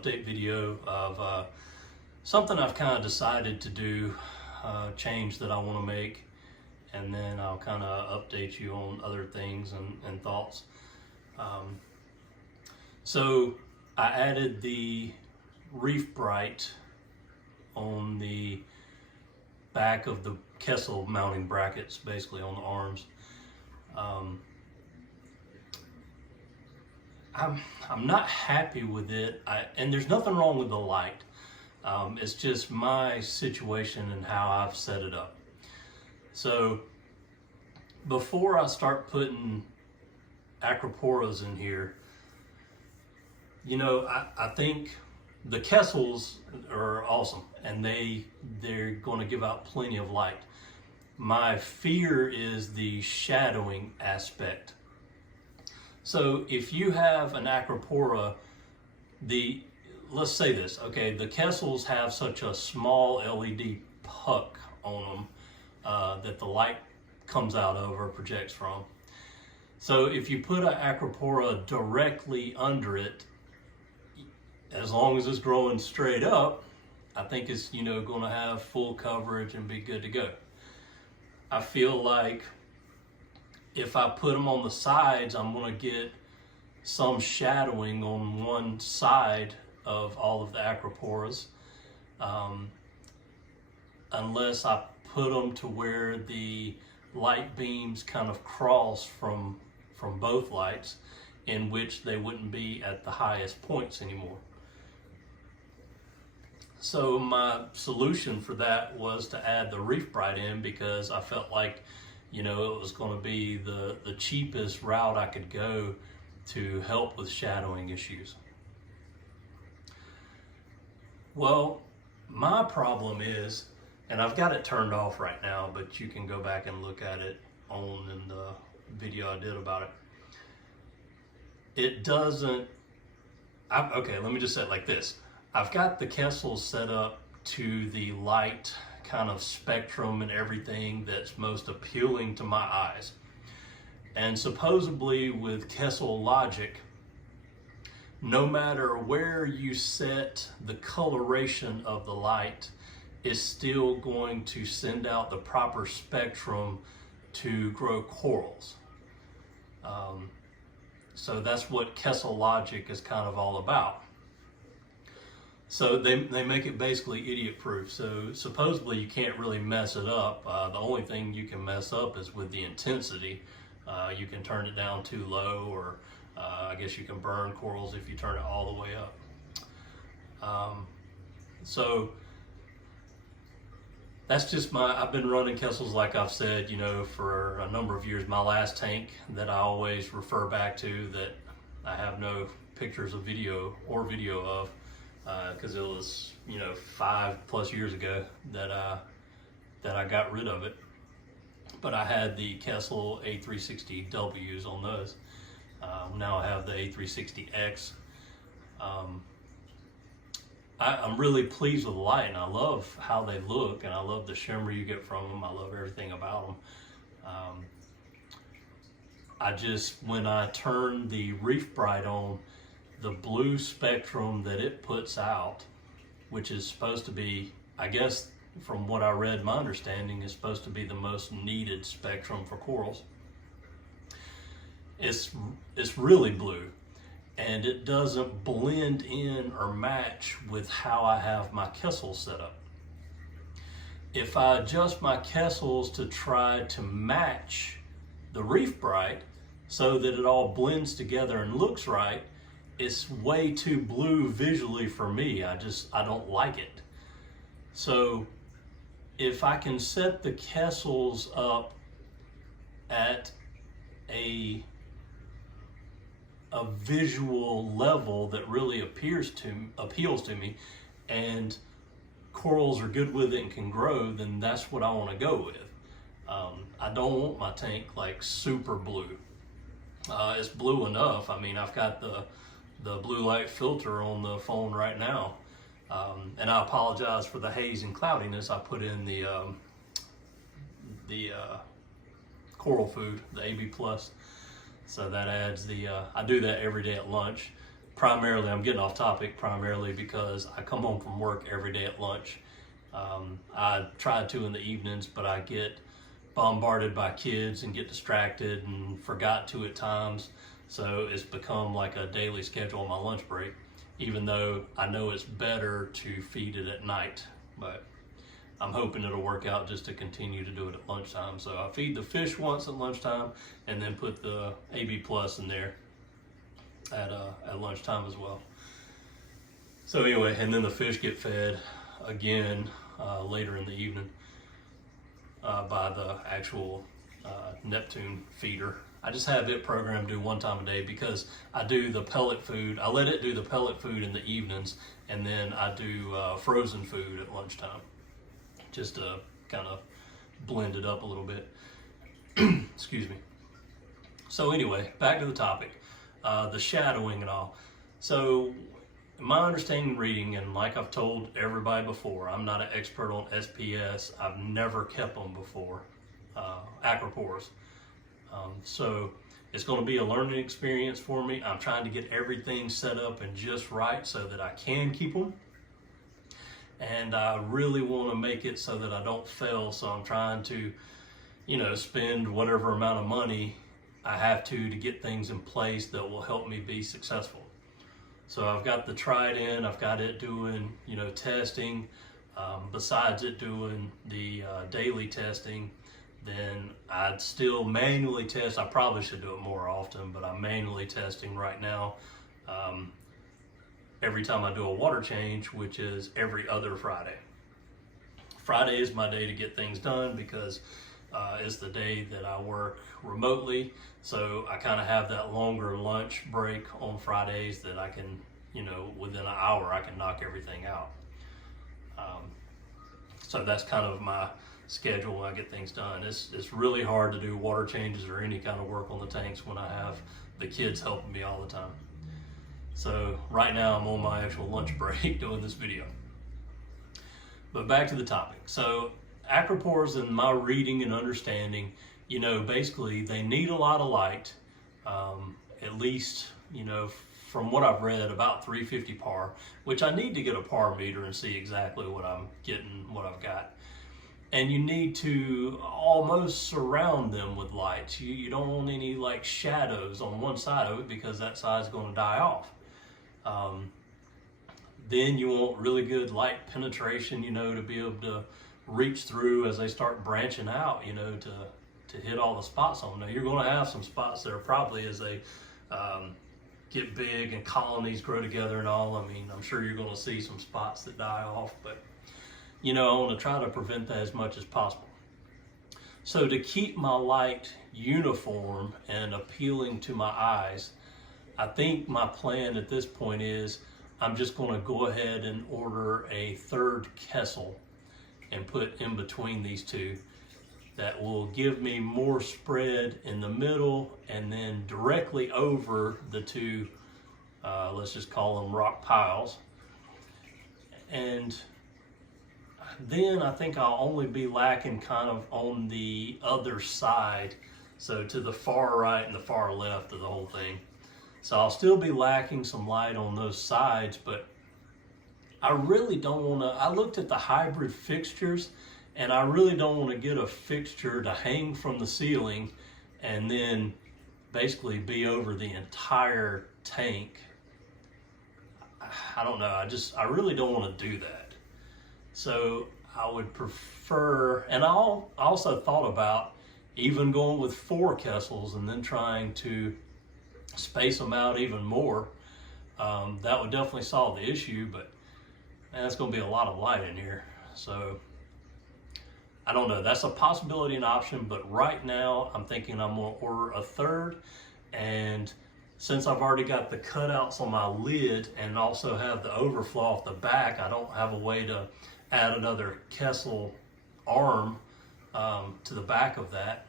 update video of something I've kind of decided to do, change that I want to make, and then I'll kind of update you on other things and thoughts. So I added the Reef Bright on the back of the Kessel mounting brackets, basically on the arms. I'm not happy with it, and there's nothing wrong with the light. It's just my situation and how I've set it up. So before I start putting Acroporas in here, you know, I think the Kessels are awesome, and they're going to give out plenty of light. My fear is the shadowing aspect. So if you have an Acropora, let's say this, okay, the Kessels have such a small LED puck on them that the light comes out of or projects from. So if you put an Acropora directly under it, as long as it's growing straight up, I think it's, you know, going to have full coverage and be good to go. I feel like if I put them on the sides, I'm going to get some shadowing on one side of all of the Acroporas, unless I put them to where the light beams kind of cross from both lights, in which they wouldn't be at the highest points anymore. So my solution for that was to add the Reef Bright in, because I felt like, you know, it was going to be the cheapest route I could go to help with shadowing issues. Well, my problem is, and I've got it turned off right now, but you can go back and look at it in the video I did about it. It doesn't, okay, let me just say it like this. I've got the Kessel set up to the light kind of spectrum and everything that's most appealing to my eyes. And supposedly with Kessel logic, no matter where you set the coloration of the light, is still going to send out the proper spectrum to grow corals. So that's what Kessel logic is kind of all about. So they make it basically idiot proof. So supposedly you can't really mess it up. The only thing you can mess up is with the intensity. You can turn it down too low, or I guess you can burn corals if you turn it all the way up. So that's just I've been running Kessels, like I've said, you know, for a number of years. My last tank that I always refer back to, that I have no pictures of video of, because it was, you know, 5+ years ago that I got rid of it. But I had the Kessel A360Ws on those. Now I have the A360X. I'm really pleased with the light, and I love how they look, and I love the shimmer you get from them. I love everything about them. When I turn the Reef Bright on, the blue spectrum that it puts out, which is supposed to be, I guess from what I read, my understanding is supposed to be the most needed spectrum for corals. It's really blue, and it doesn't blend in or match with how I have my Kessels set up. If I adjust my Kessels to try to match the Reef Bright so that it all blends together and looks right, it's way too blue visually for me. I don't like it. So if I can set the Kessels up at a visual level that really appeals to me, and corals are good with it and can grow, then that's what I want to go with. I don't want my tank like super blue. It's blue enough. I mean, I've got the blue light filter on the phone right now, and I apologize for the haze and cloudiness. I put in the coral food, the AB+, so that adds I do that every day at lunch. primarily, I'm getting off topic, primarily because I come home from work every day at lunch. I try to in the evenings, but I get bombarded by kids and get distracted and forgot to at times. So it's become like a daily schedule on my lunch break, even though I know it's better to feed it at night. But I'm hoping it'll work out just to continue to do it at lunchtime. So I feed the fish once at lunchtime and then put the AB Plus in there at lunchtime as well. So anyway, and then the fish get fed again later in the evening by the actual Neptune feeder. I just have it programmed to do one time a day because I do the pellet food. I let it do the pellet food in the evenings, and then I do frozen food at lunchtime, just to kind of blend it up a little bit. Excuse me. So anyway, back to the topic, the shadowing and all. So my understanding reading, and like I've told everybody before, I'm not an expert on SPS. I've never kept them before, Acroporas. So it's going to be a learning experience for me. I'm trying to get everything set up and just right so that I can keep them. And I really want to make it so that I don't fail. So I'm trying to, spend whatever amount of money I have to get things in place that will help me be successful. So I've got the Trident in, I've got it doing, testing. Besides it doing the daily testing, then I'd still manually test. I probably should do it more often, but I'm manually testing right now every time I do a water change, which is every other Friday. Friday is my day to get things done because it's the day that I work remotely. So I kind of have that longer lunch break on Fridays that I can, within an hour, I can knock everything out. So that's kind of my schedule when I get things done. It's really hard to do water changes or any kind of work on the tanks when I have the kids helping me all the time. So right now I'm on my actual lunch break doing this video. But back to the topic. So Acroporas, in my reading and understanding, basically they need a lot of light, at least, from what I've read, about 350 par, which I need to get a par meter and see exactly what I'm getting, what I've got. And you need to almost surround them with lights. You don't want any like shadows on one side of it because that side's going to die off. Then you want really good light penetration, to be able to reach through as they start branching out, to hit all the spots on them. Now you're going to have some spots that are probably, as they get big and colonies grow together and all, I'm sure you're going to see some spots that die off, but I want to try to prevent that as much as possible. So to keep my light uniform and appealing to my eyes, I think my plan at this point is I'm just going to go ahead and order a third Kessel and put in between these two. That will give me more spread in the middle and then directly over the two, let's just call them rock piles. And then I think I'll only be lacking kind of on the other side, so to the far right and the far left of the whole thing. So I'll still be lacking some light on those sides, but I really don't want to, I looked at the hybrid fixtures and I really don't want to get a fixture to hang from the ceiling and then basically be over the entire tank. I don't know, I really don't want to do that. So I would prefer, and I also thought about even going with 4 Kessels and then trying to space them out even more. That would definitely solve the issue, but man, that's going to be a lot of light in here. So I don't know, that's a possibility and option, but right now I'm thinking I'm going to order a third. And since I've already got the cutouts on my lid and also have the overflow off the back, I don't have a way to add another Kessel arm to the back of that.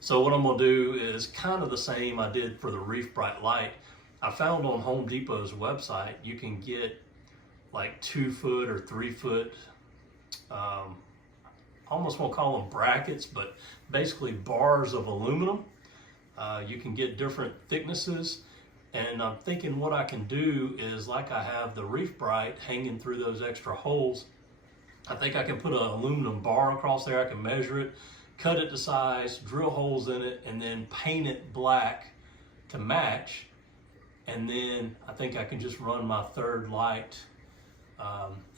So what I'm going to do is kind of the same I did for the Reef Bright Light. I found on Home Depot's website you can get like 2 foot or 3 foot, almost won't call them brackets, but basically bars of aluminum. You can get different thicknesses, And I'm thinking what I can do is, like I have the Reef Bright hanging through those extra holes, I think I can put an aluminum bar across there. I can measure it, cut it to size, drill holes in it, and then paint it black to match. And then I think I can just run my third light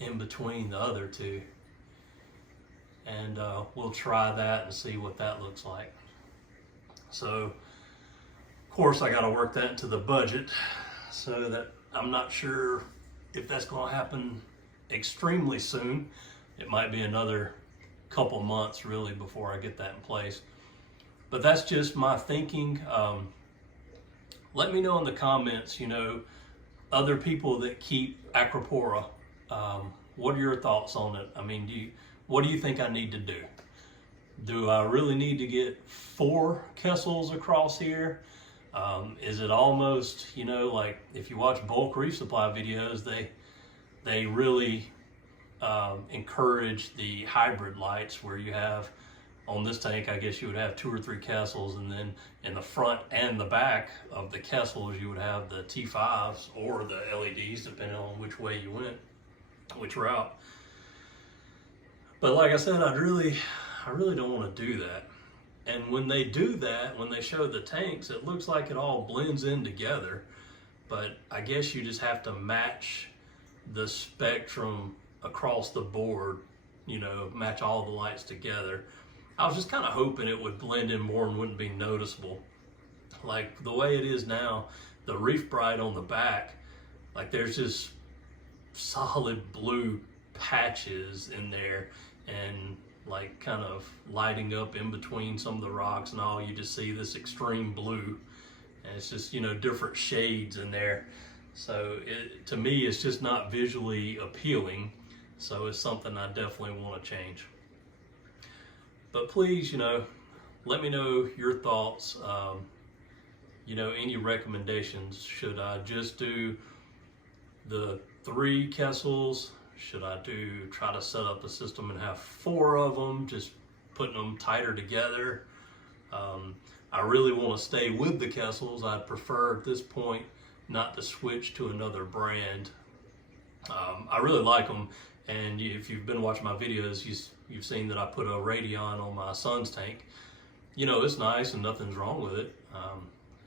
in between the other two. And we'll try that and see what that looks like. So, of course, I got to work that into the budget, so that I'm not sure if that's going to happen extremely soon. It might be another couple months really before I get that in place. But that's just my thinking. Let me know in the comments, you know, other people that keep Acropora, what are your thoughts on it? I mean, what do you think I need to do? Do I really need to get 4 Kessels across here? Is it almost, you know, like if you watch bulk reef supply videos, they really encourage the hybrid lights, where you have, on this tank, I guess you would have 2 or 3 Kessels, and then in the front and the back of the Kessels, you would have the T5s or the LEDs, depending on which way you went, which route. But like I said, I really don't want to do that. And when they do that, when they show the tanks, it looks like it all blends in together. But I guess you just have to match the spectrum across the board, you know, match all the lights together. I was just kind of hoping it would blend in more and wouldn't be noticeable. Like the way it is now, the Reef Bright on the back, like there's just solid blue patches in there, and like kind of lighting up in between some of the rocks and all, you just see this extreme blue, and it's just, you know, different shades in there. So to me, it's just not visually appealing. So it's something I definitely want to change. But please, you know, let me know your thoughts. You know, any recommendations? Should I just do the 3 Kessels? Should I try to set up a system and have 4 of them, just putting them tighter together? I really want to stay with the Kessels. I'd prefer at this point not to switch to another brand. I really like them, and if you've been watching my videos, you've seen that I put a Radion on my son's tank. You know, it's nice and nothing's wrong with it.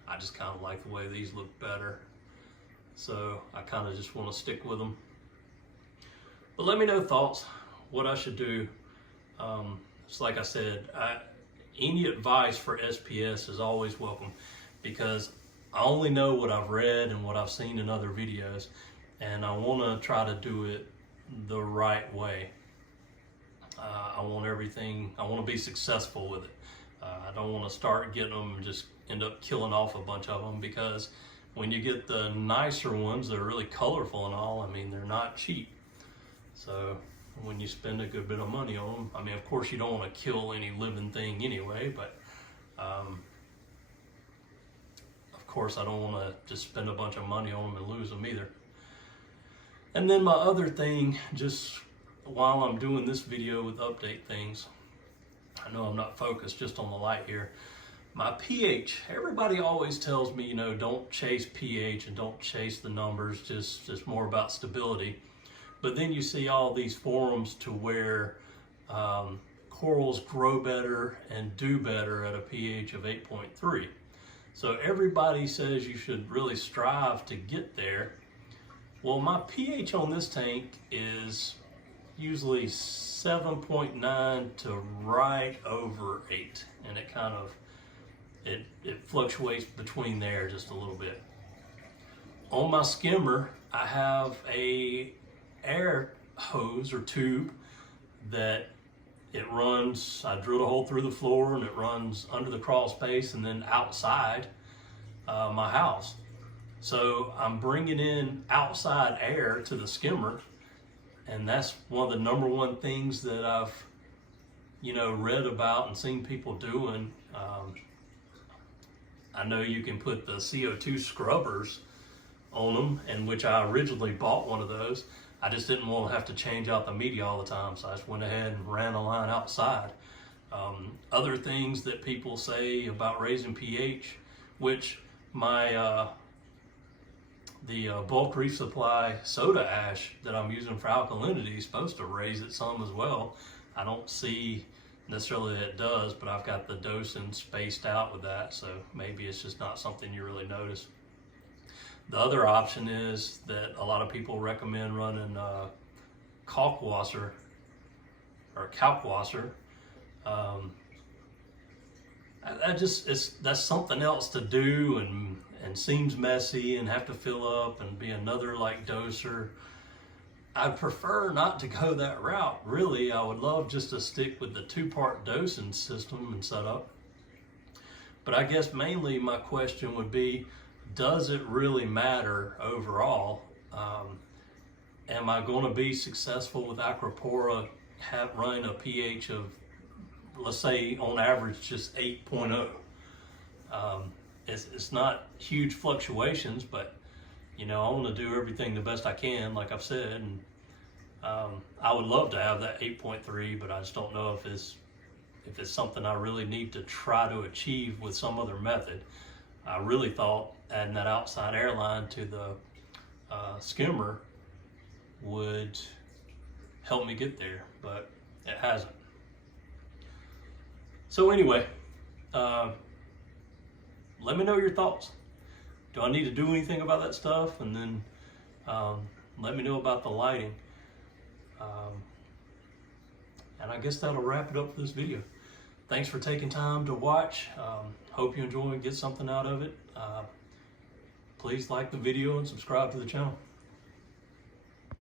I just kind of like the way these look better, so I kind of just want to stick with them. But let me know thoughts, what I should do. It's like I said, any advice for SPS is always welcome, because I only know what I've read and what I've seen in other videos, and I want to try to do it the right way. I want to be successful with it. I don't want to start getting them and just end up killing off a bunch of them, because when you get the nicer ones that are really colorful and all, I mean, they're not cheap. So when you spend a good bit of money on them, I mean, of course you don't want to kill any living thing anyway, but of course I don't want to just spend a bunch of money on them and lose them either. And then my other thing, just while I'm doing this video with update things, I know I'm not focused just on the light here. My pH, everybody always tells me, you know, don't chase pH and don't chase the numbers, just more about stability. But then you see all these forums to where corals grow better and do better at a pH of 8.3. So everybody says you should really strive to get there. Well, my pH on this tank is usually 7.9 to right over 8, and it kind of it fluctuates between there just a little bit. On my skimmer, I have a air hose or tube that it runs. I drilled a hole through the floor, and it runs under the crawl space and then outside my house. So I'm bringing in outside air to the skimmer, and that's one of the #1 things that I've, you know, read about and seen people doing. I know you can put the CO2 scrubbers on them, and which I originally bought one of those. I just didn't want to have to change out the media all the time, so I just went ahead and ran a line outside. Other things that people say about raising pH, which my the bulk resupply soda ash that I'm using for alkalinity is supposed to raise it some as well. I don't see necessarily that it does, but I've got the dosing spaced out with that, so maybe it's just not something you really notice. The other option is that a lot of people recommend running Kalkwasser or Kalkwasser. That's something else to do, and seems messy and have to fill up and be another like doser. I'd prefer not to go that route. Really, I would love just to stick with the 2-part dosing system and setup. But I guess mainly my question would be, does it really matter overall? Am I going to be successful with Acropora running a pH of, let's say on average, just 8.0? It's not huge fluctuations, but you know, I want to do everything the best I can, like I've said, and I would love to have that 8.3, but I just don't know if it's something I really need to try to achieve with some other method. I really thought adding that outside airline to the skimmer would help me get there, but it hasn't. So anyway, let me know your thoughts. Do I need to do anything about that stuff? And then let me know about the lighting. And I guess that'll wrap it up for this video. Thanks for taking time to watch. Hope you enjoy and get something out of it. Please like the video and subscribe to the channel.